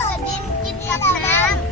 กิดกินกินกับน้ำ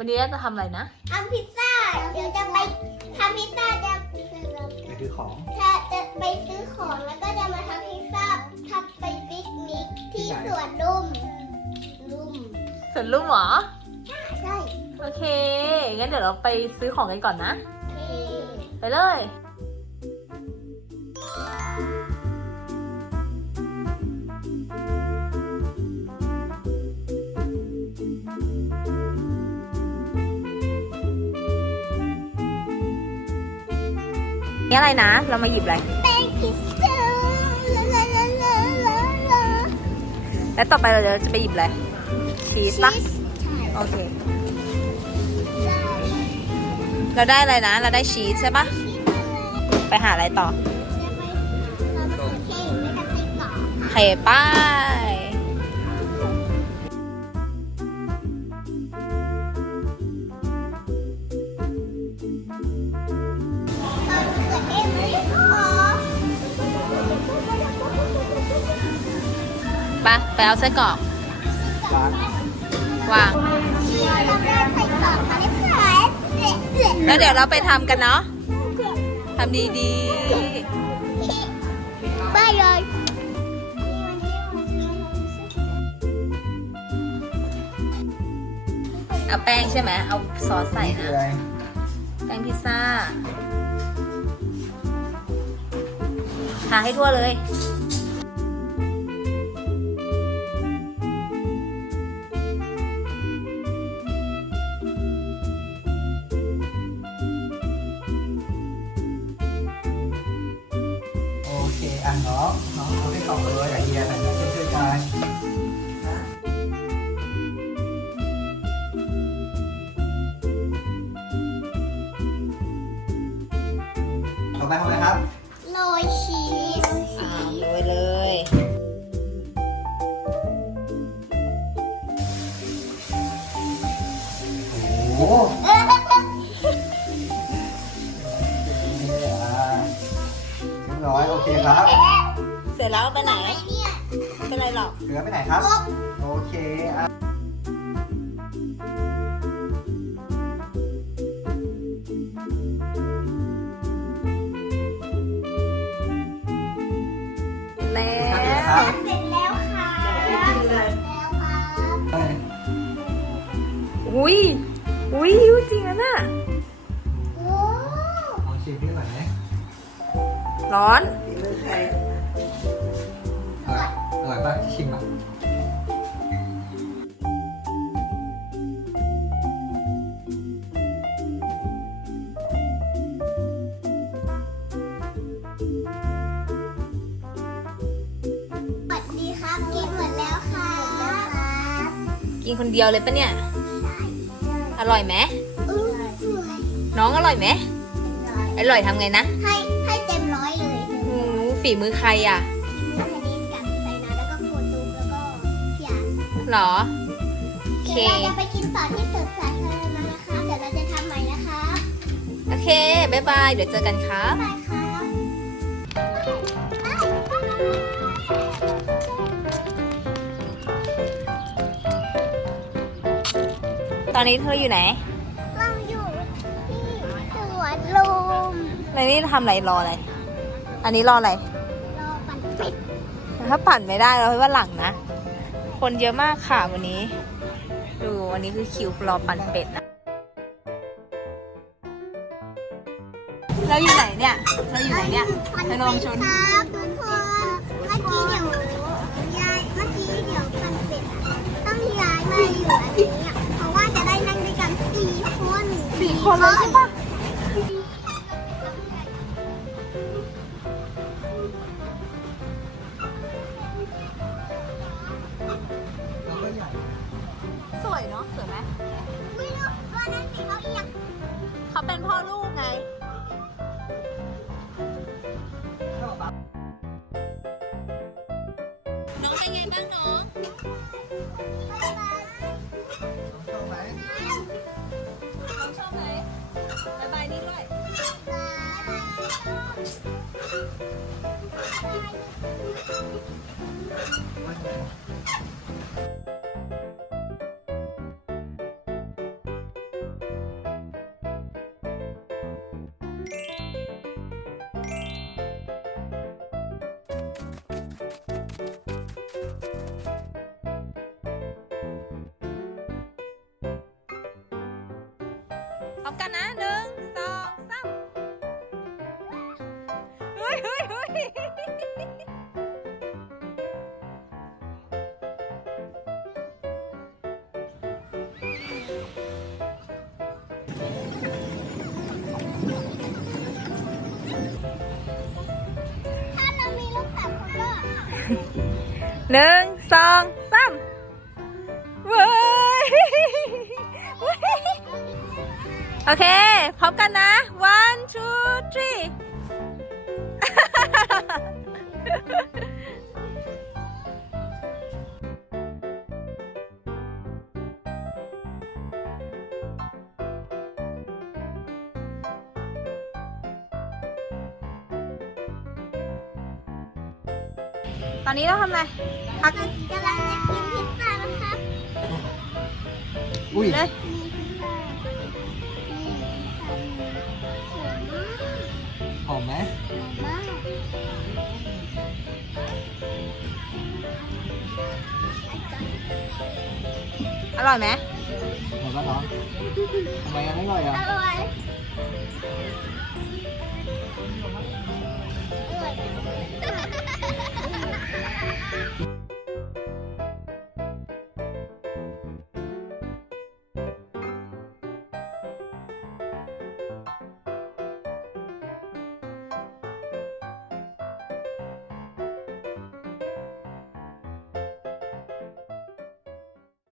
วันนี้เราจะทำอะไรนะ ทำพิซซ่า เดี๋ยวจะไปทำพิซซ่าจะไปซื้อของถ้าจะไปซื้อของแล้วก็จะมาทำพิซซ่าทำไปปิกนิกที่สวนลุ่มลุ่มส่วนลุงเหรอ ใช่โอเค งั้นเดี๋ยวเราไปซื้อของกันก่อนนะ โอเคไปเลย นี่อะไรนะ เรามาหยิบอะไรเป็นพิซซ่าลาลาลาลาลาลาแล้วต่อไปเราจะไปหยิบอะไร ชีสปะชีสใช่โอเคใช่เราได้อะไรนะ เราได้ชีสใช่ปะไปหาอะไรต่อจะไปหามะเขือเทศแล้วก็ไส้กรอกไข่ป้ายเอา ไปไปเอาไส้กรอกร้านวางเราได้ไส้กรอกมาเรียบร้อยเด็ดเด็ดแล้วเดี๋ยวเราไปทำกันเนาะทำดีบายเลยๆเอาแป้งใช่ไหม เอาซอสใส่นี่คือนะอะไรแป้งพิซซ่า ทาให้ทั่วเลย เอาให้กล่องเลยอะเฮียใส่น้ช่วยๆกันต่อไปทำอะไรครับ โรยชีสอ่าโรยเลย โอ้โห หรอก เหลือไปไหนครับครบโอเคอะแล้วเสร็จแล้วค่ะแล้วครับเอ้ยอุ้ยอุ้ยจริงอะน่ะโอ้ ลองชิมด้วยก่อนไหมร้อนอ กินคนเดียวเลยปะเนี่ย อร่อยไหมอู้สวยน้องอร่อยไหมอร่อยทำไงนะ ให้ให้เต็มร้อยเลยโอ้โหฝีมือใครอะมีคดีกับไซนาแล้วก็โคตูแล้วก็พี่อาร์หรอโอเคเดี๋ยวเราจะไปกินต่อที่สวนสาธารณะนะคะ เดี๋ยวเราจะทำใหม่นะคะ โอเค บ๊ายบาย เดี๋ยวเจอกันครับ อนนี้เธออยู่ไหน เราอยู่ที่สวนลุมในนี่ทำอะไรรออะไร อันนี้รออะไร รอปั่นเป็ดถ้าปั่นไม่ได้เราให้ว่าหลังนะ คนเยอะมากค่ะวันนี้ ดูวันนี้คือคิวรอปั่นเป็ดนะ เราอยู่ไหนเนี่ย เราอยู่ไหนเนี่ยไปลองชนครับทุกคนเมื่อกี้เดี๋ยวยายเมื่อกี้เดี๋ยวปั่นเป็ดอะต้องย้ายมาอยู่อันนี้ สี่คนเลยใช่ปะสวยเนาะสวยไหมไม่รู้ตอนนั้นสีเขาเอียงเขาเป็นพ่อลูกไงน้องเป็นไงบ้างน้อง พร้อมกั หนึ่งสองสามเว้ยเว้ยโอเค พร้อมกันนะ one two three อนนี้เราทำอะไรพักกำลังจะกินพิซซ่านะครับอุ้ยเลยมีพิซซ่านี่พิซซ่าสวยมากหอมไหมสวยมากอาจารย์อร่อยไหมหอมปะน้องทำไมยังไม่อร่อยอะ อร่อย อร่อย